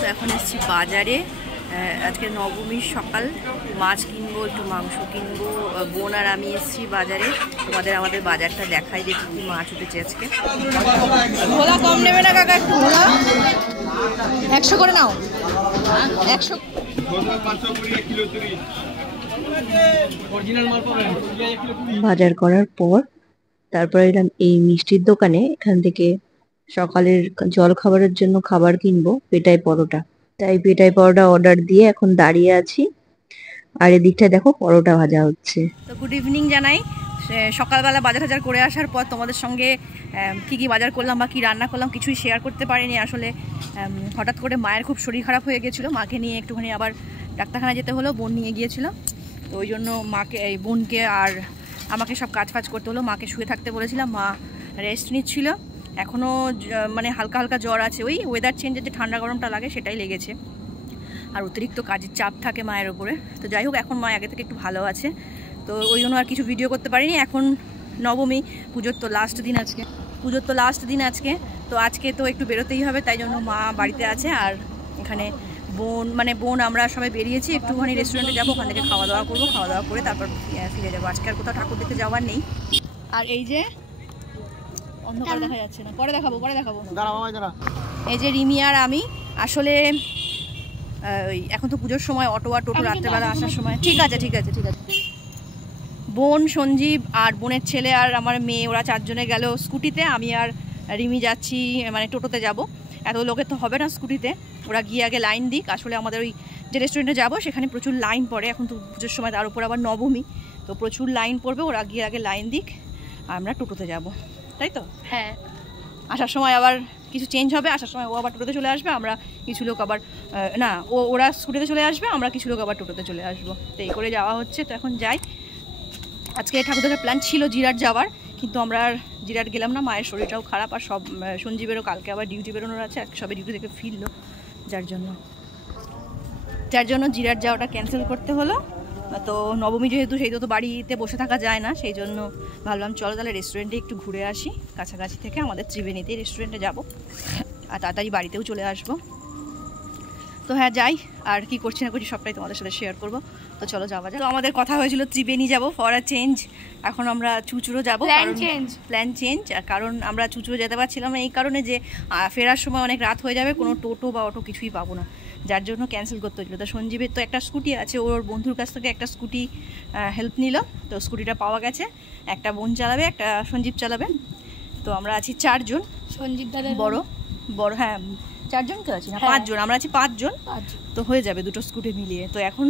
তো এখন এসেছি বাজারে, আজকে নবমীর সকাল, মাছ কিনবো, একটু মাংস কিনবো। বোন আর আমি এসেছি বাজারে, আমাদের বাজারটা দেখাই দেখি কি মাছ উঠেছে আজকে। ভোলা কম নেবে না কাকা? একটু ভোলা 100 করে নাও। 100 বাজার করার পর তারপর এলাম এই মিষ্টির দোকানে। এখান থেকে সকালের জল খাবারের জন্য খাবার কিনবো, পেটাই পরোটা। তাই পেটাই পরোটা অর্ডার দিয়ে এখন দাঁড়িয়ে আছি, আর এদিকটা দেখো পরোটা ভাজা হচ্ছে। তো গুড ইভিনিং জানাই। সকালবেলা বাজার করে আসার পর তোমাদের সঙ্গে কি বাজার করলাম বা কি রান্না করলাম কিছুই শেয়ার করতে পারিনি। আসলে হঠাৎ করে মায়ের খুব শরীর খারাপ হয়ে গেছিলো, মাকে নিয়ে একটুখানি আবার ডাক্তারখানায় যেতে হলো, বোন নিয়ে গিয়েছিল। তো ওই জন্য মাকে, এই বোনকে আর আমাকে সব কাজ করতে হলো। মাকে শুয়ে থাকতে বলেছিলাম, মা রেস্ট নিচ্ছিল। এখনও মানে হালকা হালকা জ্বর আছে, ওই ওয়েদার চেঞ্জের যে ঠান্ডা গরমটা লাগে সেটাই লেগেছে, আর অতিরিক্ত কাজের চাপ থাকে মায়ের ওপরে। তো যাই হোক, এখন মা আগে থেকে একটু ভালো আছে, তো ওই জন্য আর কিছু ভিডিও করতে পারিনি। এখন নবমী, পুজোর তো লাস্ট দিন আজকে, তো আজকে তো একটু বেরোতেই হবে, তাই জন্য মা বাড়িতে আছে। আর এখানে বোন আমরা সবাই বেরিয়েছি, একটুখানি রেস্টুরেন্টে যাবো, ওখান থেকে খাওয়া দাওয়া করবো, খাওয়া দাওয়া করে তারপর ফিরে যাবো। আজকে আর কোথাও ঠাকুর দেখতে যাওয়ার নেই। আর এই যে অন্ধকার দেখা যাচ্ছে না, পরে দেখাবো। এই যে রিমি আর আমি, আসলে এখন তো পুজোর সময়, অটো আর টোটো রাত্রেবেলা আসার সময়। ঠিক আছে। বোন, সঞ্জীব আর বোনের ছেলে আর আমার মেয়ে, ওরা 4 জনে গেল স্কুটিতে। আমি আর রিমি যাচ্ছি মানে টোটোতে যাব। এত লোকের তো হবে না স্কুটিতে, ওরা গিয়ে আগে লাইন দিক। আসলে আমাদের ওই যে রেস্টুরেন্টে যাব সেখানে প্রচুর লাইন পড়ে, এখন তো পুজোর সময়, তার উপর আবার নবমী, তো প্রচুর লাইন পড়বে। ওরা গিয়ে আগে লাইন দিক, আর আমরা টোটোতে যাব, তাই তো? হ্যাঁ। আসার সময় আবার কিছু চেঞ্জ হবে, আসার সময় ও আবার টোটোতে চলে আসবে, আমরা কিছু লোক আবার ওরা স্কুটিতে চলে আসবে, আমরা কিছু লোক আবার টোটোতে চলে আসবো। তো এই করে যাওয়া হচ্ছে। তো এখন যাই। আজকে ঠাকুর দেখার প্ল্যান ছিল জিরাট যাওয়ার, কিন্তু আমরা আর জিরাট গেলাম না, মায়ের শরীরটাও খারাপ। আর সঞ্জীবেরও কালকে আবার ডিউটি বেরোনোর আছে, সবে ডিউটি থেকে ফিরলো, যার জন্য জিরাট যাওয়াটা ক্যান্সেল করতে হলো। তো নবমী যেহেতু, সেই তো বাড়িতে বসে থাকা যায় না, সেই জন্য ভাবলাম চলো তাহলে রেস্টুরেন্টে একটু ঘুরে আসি। কাছাকাছি থেকে আমাদের ত্রিবেণীতেই রেস্টুরেন্টে যাব, আর তাড়াতাড়ি বাড়িতেও চলে আসবো। তো হ্যাঁ, যাই। আর কি করছি না করছি সবটাই তোমাদের সাথে শেয়ার করবো। তো চলো যাওয়া যাক। তো আমাদের কথা হয়েছিল ত্রিবেণী যাব ফর আ চেঞ্জ, এখন আমরা চুচুড়ো যাবো। Plan change. আর কারণ আমরা চুচুড়ো যেতে পারছিলাম না এই কারণে যে ফেরার সময় অনেক রাত হয়ে যাবে, কোনো টোটো বা অটো কিছুই পাবো না, যার জন্য ক্যান্সেল করতে হয়েছিল। তো সঞ্জীবের তো একটা স্কুটি আছে, ওর বন্ধুর কাছ থেকে একটা স্কুটি হেল্প নিল, তো স্কুটিটা পাওয়া গেছে। একটা বোন চালাবে, একটা সঞ্জীব চালাবে। তো আমরা আছি 4 জন। সঞ্জীব দাদা বড়, হ্যাঁ 4 জন তো আছি না, 5 জন, আমরা আছি 5 জন। তো হয়ে যাবে দুটো স্কুটি মিলিয়ে। তো এখন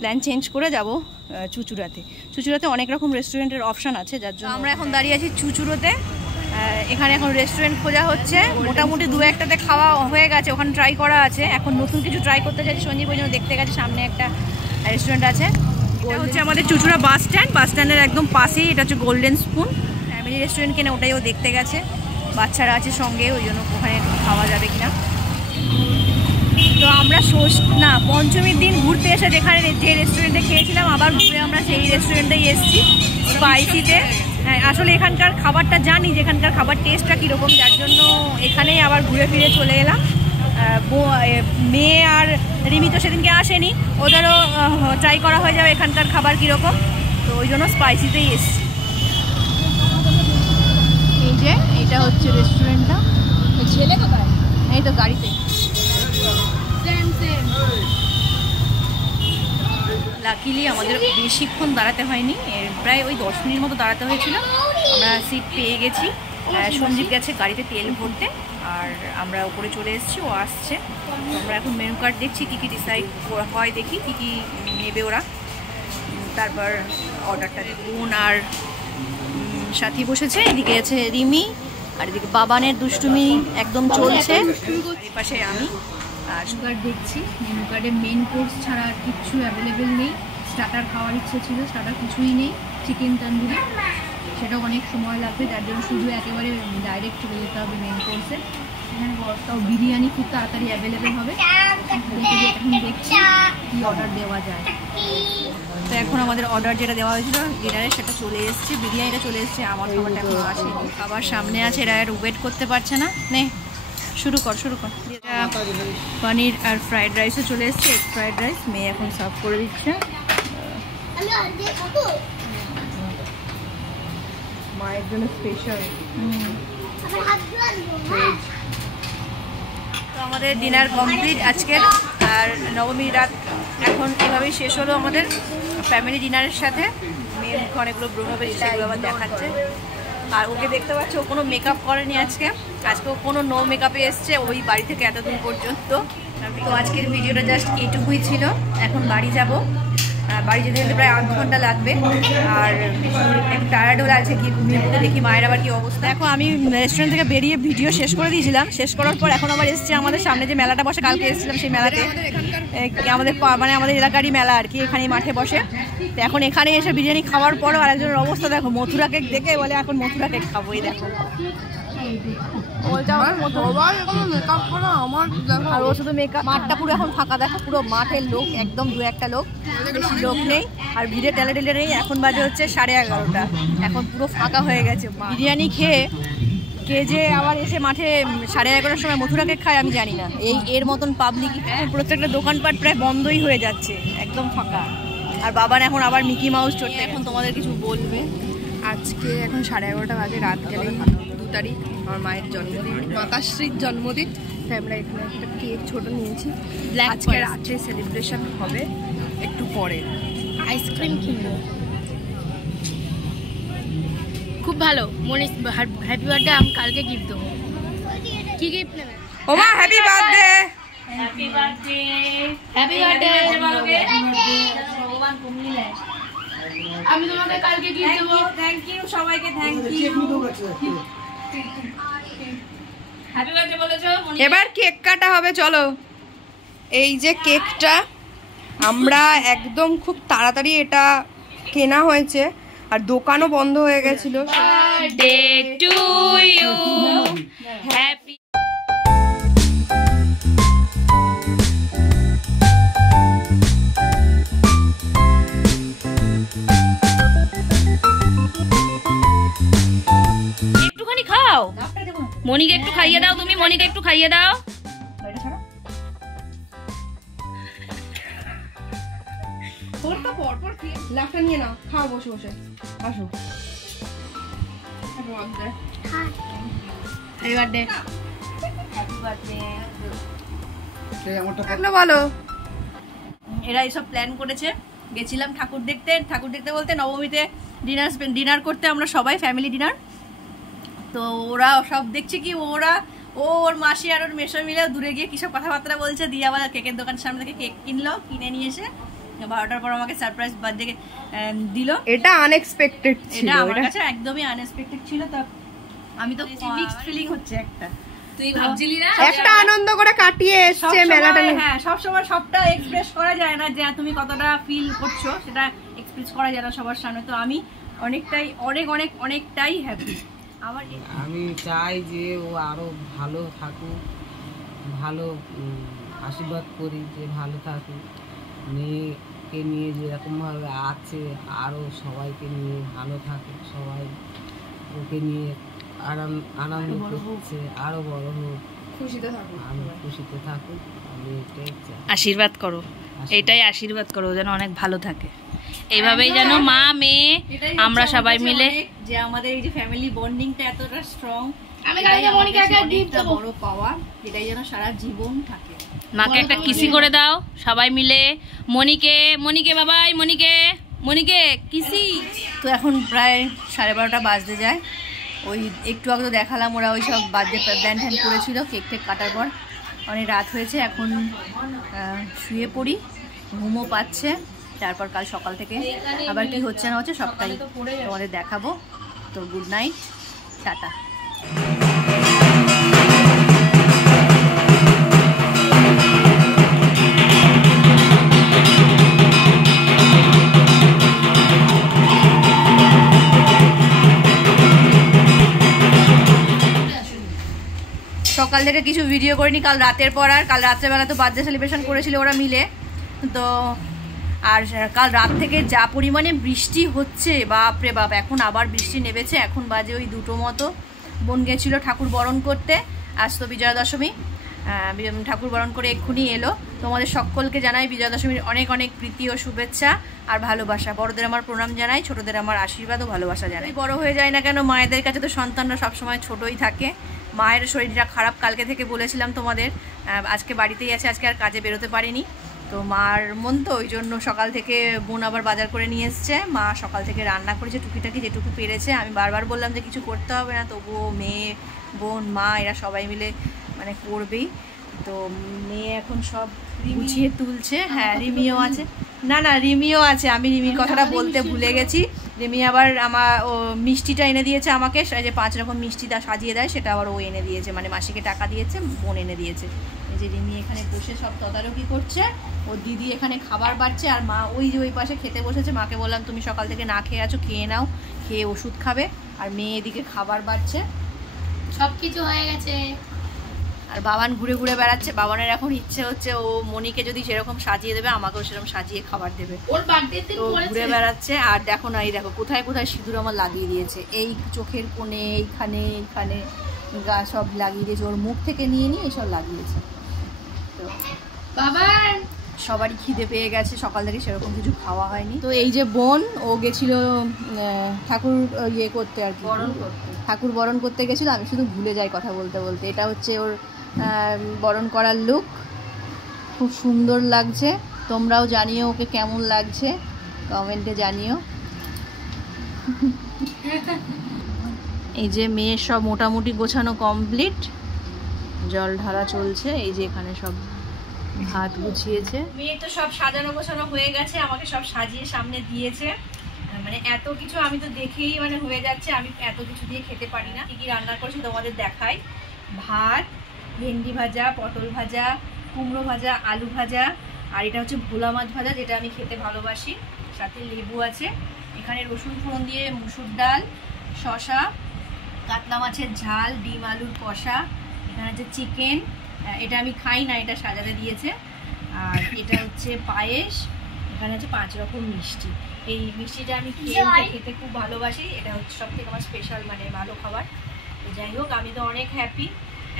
প্ল্যান চেঞ্জ করে যাব চুচুড়াতে অনেক রকম রেস্টুরেন্টের অপশান আছে, যার জন্য আমরা এখন দাঁড়িয়ে আছি চুচুড়োতে। এখানে এখন রেস্টুরেন্ট খোঁজা হচ্ছে, মোটামুটি 2-1টাতে খাওয়া হয়ে গেছে, ওখানে ট্রাই করা আছে। এখন নতুন কিছু ট্রাই করতে চাইছি। সঞ্জীব ওই জন্য দেখতে গেছে, সামনে একটা রেস্টুরেন্ট আছে। এটা হচ্ছে আমাদের চুচুড়া বাস স্ট্যান্ডের একদম পাশেই, এটা হচ্ছে গোল্ডেন স্পুন ফ্যামিলি রেস্টুরেন্ট কিনা, ওটাই ও দেখতে গেছে। বাচ্চারা আছে সঙ্গে, ওই জন্য ওখানে খাওয়া যাবে কিনা। তো আমরা পঞ্চমীর দিন ঘুরতে এসে যে রেস্টুরেন্টে খেয়েছিলাম, আবার ঘুরে আমরা সেই রেস্টুরেন্টেই এসেছি, স্পাইসিতে। আসলে এখানকার খাবারটা জানি যে এখানকার খাবার টেস্টটা কীরকম, যার জন্য এখানেই আবার ঘুরে ফিরে চলে এলাম। মেয়ে আর রিমি তো সেদিনকে আসেনি, ওদেরও ট্রাই করা হয়ে যাবে এখানকার খাবার কীরকম, তো ওই জন্য স্পাইসিতেই এসেছি। এই যে এটা হচ্ছে রেস্টুরেন্টটা। ছেলে কোথায়? এই তো গাড়িতে। লাকিলি আমাদের বেশিক্ষণ দাঁড়াতে হয়নি, প্রায় ওই 10 মিনিট মতো দাঁড়াতে হয়েছিল। আমরা সিট পেয়ে গেছি। সঞ্জীব গেছে গাড়িতে তেল ভরতে, আর আমরা উপরে চলে এসেছি, ও আসছে। আমরা এখন মেনু কার্ড দেখছি, কী কী ডিসাইড হয়, দেখি কী কী নেবে ওরা, তারপর অর্ডারটা দেব। বোন আর সাথী বসেছে, এদিকে আছে রিমি, আর এদিকে বাবানের দুষ্টুমি একদম চলছে। এই পাশে আমি আর সুগার দেখছি। মেনু কার্ডে মেন কোর্স ছাড়া আর কিচ্ছু অ্যাভেলেবেল নেই। স্টার্টার খাওয়ার ইচ্ছে ছিল, স্টার্টার কিছুই নেই। চিকেন তন্দুরি, সেটাও অনেক সময় লাগবে, যার জন্য শুধু একেবারে ডাইরেক্ট চলে যেতে হবে মেন কোর্সে। এখানে তাও বিরিয়ানি খুব তাড়াতাড়ি অ্যাভেলেবেল হবে। এখন দেখছি কী অর্ডার দেওয়া যায়। তো এখন আমাদের অর্ডার যেটা দেওয়া হয়েছিল ডিনারে, সেটা চলে এসেছে, বিরিয়ানিটা চলে এসেছে। আমার খাবারটা এখন আসেনি, খাবার সামনে আছে, এরা আর ওয়েট করতে পারছে না। নে শুরু কর পনির আর ফ্রাইড রাইসও চলে এসছে, এগ ফ্রাইড রাইস মেয়ে এখন সার্ভ করে দিচ্ছে। মায়ের জন্য স্পেশাল। তো আমাদের ডিনার কমপ্লিট আজকের, আর নবমীর রাত এখন এভাবেই শেষ হলো আমাদের ফ্যামিলি ডিনারের সাথে। মেয়ের মুখে অনেকগুলো ব্রণ হবে, সেগুলো আবার দেখাচ্ছে। আর ওকে দেখতে পাচ্ছ, ও কোনো মেকআপ করেনি আজকেও কোনো নো মেকআপে এসছে ওই বাড়ি থেকে এতদিন পর্যন্ত। তো আজকের ভিডিওটা জাস্ট এইটুকুই ছিল। এখন বাড়ি যাব, বাড়ি যেতে যেতে প্রায় 8 ঘন্টা লাগবে, আর একটু টায়ার্ডও লাগছে, গিয়ে ঘুমিয়ে পড়ে দেখি মায়ের আবার কি অবস্থা। এখন আমি রেস্টুরেন্ট থেকে বেরিয়ে ভিডিও শেষ করে দিয়েছিলাম, শেষ করার পর এখন আবার এসছে আমাদের সামনে যে মেলাটা বসে, কালকে এসেছিলাম সেই মেলাতে, আমাদের এলাকারই মেলা আর কি, এখানে মাঠে বসে। তো এখন এখানে এসে বিরিয়ানি খাওয়ার পরও আরেকজনের অবস্থা দেখো, মথুরা কেক দেখে বলে এখন মথুরা কেক খাবো। এই দেখো আর ও শুধু মেকআপ, মাঠটা পুরো এখন ফাঁকা, দেখো পুরো মাঠের লোক একদম, 2-1টা লোক, বেশি লোক নেই। আর ভিড়ে টেলে নেই। এখন বাজে হচ্ছে 11:30, এখন পুরো ফাঁকা হয়ে গেছে। বিরিয়ানি খেয়ে কে যে আবার এসে মাঠে 11:30টার সময় মথুরা কেক খায় আমি জানি না। এর মতন পাবলিক, প্রত্যেকটা দোকানপাট প্রায় বন্ধই হয়ে যাচ্ছে, একদম ফাঁকা। আর বাবার এখন আবার মিকি মাউস চড়তে, এখন তোমাদের কিছু বলবে। আজকে এখন 11:30 বাজে, রাত গেলেই 2 তারিখ আমার মায়ের জন্মদিন, মাতাশ্রীর জন্মদিন। তাই আমরা এখানে একটা কেক ছোট নিয়েছি। আজকে রাত্রে সেলিব্রেশন হবে একটু পরে। আইসক্রিম কিনবো, খুব ভালো। মনীষ হ্যাপি বার্থডে, আমি কালকে গিফট দেবো। কি গিফট নেবে? ওমা happy birthday. Happy birthday, happy birthday. ভগবান কমিয়ে নেয়। আমি তোমাকে কালকে গিফট দেবো। থ্যাংক ইউ সবাইকে, থ্যাংক ইউ। হ্যাপি বার্থডে বলেছো। এবার কেক কাটা হবে, চলো। এই যে কেকটা আমরা একদম খুব তাড়াতাড়ি এটা কেনা হয়েছে, আর দোকানও বন্ধ হয়ে গেছিল। Birthday to you, happy. একটুখানি খাও, মনিকে একটু খাইয়ে দাও, তুমি মনিকে একটু খাইয়ে দাও। পরপর লাফটা নিয়ে নাও, খাও বসে বসে। আসো, হ্যাপি বার্থডে। Happy birthday. বলো। এরা এইসব প্ল্যান করেছে, গেছিলাম ঠাকুর দেখতে বলতে নবমীতে ডিনার করতে, আমরা সবাই ফ্যামিলি ডিনার। তো ওরা সব দেখছে কি, ওর মাসি আর ওর মেশো মিলে দূরে গিয়ে কিসব কথাবার্তা বলছে, দিয়ে আবার কেকের দোকানের সামনে থেকে কেক কিনে নিয়ে এসে 12টার পর আমাকে সারপ্রাইজ বার্থডে দিল। এটা আনএক্সপেক্টেড ছিল, এটা আমার কাছে একদমই আনএক্সপেক্টেড ছিল। তো আমি তো মিক্সড ফিলিং হচ্ছে একটা, তুই ভাবছিলি না একটা আনন্দ করে কাটিয়ে এসেছে মেলাটা। হ্যাঁ, সবসময় সবটা এক্সপ্রেস করা যায় না, যে তুমি কতটা ফিল করছো সেটা এক্সপ্রেস করা যায় না সবার সামনে। তো আমি অনেকটাই হ্যাপি। আমি চাই যে ও আরো ভালো থাকুক, ভালো আশীর্বাদ করি যে ভালো থাকুক, মেয়েকে নিয়ে যেরকমভাবে আছে আরো সবাইকে নিয়ে ভালো থাকুক, সবাই ওকে নিয়ে আনন্দ করছে, আরো বড় হোক, খুশিতে থাকুক। আমি এটাই চাই। আশীর্বাদ করো, এটাই আশীর্বাদ করো যেন অনেক ভালো থাকে, এইভাবেই যেন মা মেয়ে আমরা সবাই মিলে, যে আমাদের এই যে ফ্যামিলি বন্ডিংটা এতটা স্ট্রং, আমি কালকে মনিকাকে গিফট দেব, বড় পাওয়া, এটাই যেন সারা জীবন থাকে। মাকে একটা কিসি করে দাও সবাই মিলে। মনিকে বাবাই, মনিকে কিসি। তো এখন প্রায় 12:30 বাজতে যায়। ওই একটু আগে তো দেখালাম, ওরা ওই সব বার্থডে প্ল্যান করেছিল কেক কাটার পর। অনেক রাত হয়েছে, এখন শুয়ে পড়ি, ঘুমও পাচ্ছে। তারপর কাল সকাল থেকে আবার কি হচ্ছে না হচ্ছে সবটাই তোমাদের দেখাবো। তো গুড নাইট, টাটা। সকাল থেকে কিছু ভিডিও করিনি কাল রাতের পর, আর কাল রাত্রেবেলা তো বার্থডে সেলিব্রেশন করেছিল ওরা মিলে। তো আর কাল রাত থেকে যা পরিমাণে বৃষ্টি হচ্ছে, বাপরে বাপ, এখন আবার বৃষ্টি নেমেছে। এখন বাজে ওই 2টো মতো, বোন গেছিলো ঠাকুর বরণ করতে, আজ তো বিজয়া দশমী, ঠাকুর বরণ করে এক্ষুনি এলো। তোমাদের সকলকে জানাই বিজয়া দশমীর অনেক অনেক প্রীতি ও শুভেচ্ছা আর ভালোবাসা। বড়দের আমার প্রণাম জানাই, ছোটদের আমার আশীর্বাদ ও ভালোবাসা জানাই। বড় হয়ে যায় না কেন, মায়েদের কাছে তো সন্তানরা সবসময় ছোটই থাকে। মায়ের শরীরটা খারাপ, কালকে থেকে বলেছিলাম তোমাদের, আজকে বাড়িতেই আছে, আজকে আর কাজে বেরোতে পারিনি। তো মার মন তো ওই জন্য সকাল থেকে বোন আবার বাজার করে নিয়ে এসছে। মা সকাল থেকে রান্না করেছে টুকিটাকি যেটুকু পেরেছে। আমি বারবার বললাম যে কিছু করতে হবে না, তবুও মেয়ে বোন মা এরা সবাই মিলে মানে করবেই। তো মেয়ে এখন সব গুছিয়ে তুলছে। হ্যাঁ রিমিও আছে, না না রিমিও আছে, আমি রিমির কথাটা বলতে ভুলে গেছি। রিমি আবার আমার ও মিষ্টিটা এনে দিয়েছে আমাকে, যে 5 রকম মিষ্টি সাজিয়ে দেয় সেটা আবার ও এনে দিয়েছে, মানে মাসিকে টাকা দিয়েছে, বোন এনে দিয়েছে। এই যে রিমি এখানে বসে সব তদারকি করছে, ওর দিদি এখানে খাবার বাড়ছে, আর মা ওই যে ওই পাশে খেতে বসেছে। মাকে বললাম তুমি সকাল থেকে না খেয়ে আছো, খেয়ে নাও, খেয়ে ওষুধ খাবে। আর মেয়ে এদিকে খাবার বাড়ছে, সব কিছু হয়ে গেছে। আর বাবান ঘুরে ঘুরে বেড়াচ্ছে। বাবানের এখন ইচ্ছে হচ্ছে ও মনিকে যদি সেরকম সাজিয়ে দেবে, আমাকেও সেরকম সাজিয়ে খাবার দেবে। ওর বার্থডে দিন তো ঘুরে বেড়াচ্ছে। আর দেখো না, এই দেখো কোথায় কোথায় সিঁদুর আমার লাগিয়ে দিয়েছে, এই চোখের কোণে, এইখানে এইখানে গা সব লাগিয়ে দিয়েছে, ওর মুখ থেকে নিয়ে নিয়ে এইসব লাগিয়েছে। তো বাবা সবারই খিদে পেয়ে গেছে, সকাল থেকে সেরকম কিছু খাওয়া হয়নি। তো এই যে বোন, ও গেছিল ঠাকুর ইয়ে করতে আর কি, ঠাকুর বরণ করতে গেছিল। আমি শুধু ভুলে যাই কথা বলতে বলতে। এটা হচ্ছে ওর বরণ করার লুক, খুব সুন্দর লাগছে। তোমরাও জানিও ওকে কেমন লাগছে, কমেন্টে জানিও। এই যে মেয়ের সব মোটামুটি গোছানো কমপ্লিট, জল ঢালা চলছে। এই যে এখানে সব ভাত গুছিয়েছে। মেয়ের তো সব সাজানো গোছানো হয়ে গেছে, আমাকে সব সাজিয়ে সামনে দিয়েছে। মানে এত কিছু আমি তো দেখেই মানে হয়ে যাচ্ছে, আমি এত কিছু দিয়ে খেতে পারি না। কি কি রান্না করছি তোমাদের দেখাই। ভাত, ভেন্ডি ভাজা, পটল ভাজা, কুমড়ো ভাজা, আলু ভাজা, আর এটা হচ্ছে ভোলা মাছ ভাজা, যেটা আমি খেতে ভালোবাসি। সাথে লেবু আছে। এখানে রসুন ফোড়ন দিয়ে মুসুর ডাল, শসা, কাতলা মাছের ঝাল, ডিম আলুর কষা, এখানে আছে চিকেন, এটা আমি খাই না, এটা সাজাতে দিয়েছে। আর এটা হচ্ছে পায়েস, এখানে আছে 5 রকম মিষ্টি। এই মিষ্টিটা আমি খেতে খুব ভালোবাসি, এটা হচ্ছে সব থেকে আমার স্পেশাল মানে ভালো খাবার। যাই হোক, আমি তো অনেক হ্যাপি।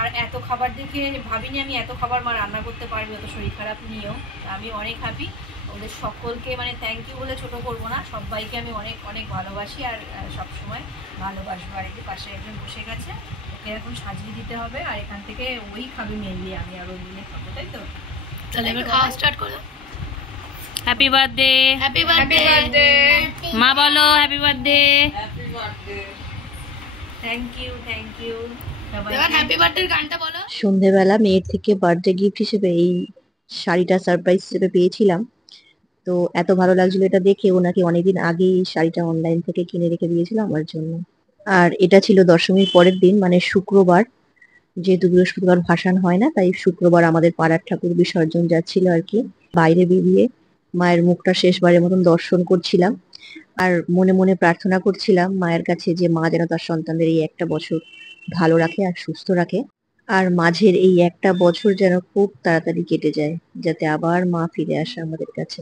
আর এত খাবার দেখে ভাবিনি আমি এত খাবার মা রান্না করতে পারবে, অত শরীর খারাপ নিয়েও। আমি অনেক হ্যাপি। ওদের সকলকে মানে থ্যাংক ইউ বলে ছোট করবো না, সবাইকে আমি অনেক অনেক ভালোবাসি আর সবসময় ভালোবাসবো। আর এই যে পাশে একজন বসে গেছে, ওকে এখন সাজিয়ে দিতে হবে। আর এখান থেকে ওই খাবে মেনলি, আমি আর ওই মিলে খাবো, তাই তো? তাহলে এবার খাওয়া স্টার্ট করো। হ্যাপি বার্থডে, হ্যাপি বার্থডে মা বলো, happy birthday, happy birthday. Thank you, thank you. এবার হ্যাপি বার্থডে গানটা বলো। সন্ধেবেলা মেয়ের থেকে বার্থডে গিফট হিসেবে এই শাড়িটা সারপ্রাইজ হিসেবে পেয়েছিলাম। তো এত ভালো লাগছিল এটা দেখে, ও নাকি অনেকদিন আগেই এই শাড়িটা অনলাইন থেকে কিনে রেখে দিয়েছিল আমার জন্য। আর এটা ছিল দশমীর পরের দিন, মানে শুক্রবার। যেহেতু বৃহস্পতিবার ভাসান হয় না, তাই শুক্রবার আমাদের পাড়ার ঠাকুর বিসর্জন যাচ্ছিল আর কি। বাইরে বেরিয়ে মায়ের মুখটা শেষবারের মতন দর্শন করছিলাম। আর মনে মনে প্রার্থনা করছিলাম মায়ের কাছে যে মা যেন তার সন্তানদের এই একটা বছর ভালো রাখে আর সুস্থ রাখে। আর মাঝের এই একটা বছর যেন খুব তাড়াতাড়ি কেটে যায়, যাতে আবার মা ফিরে আসে আমাদের কাছে।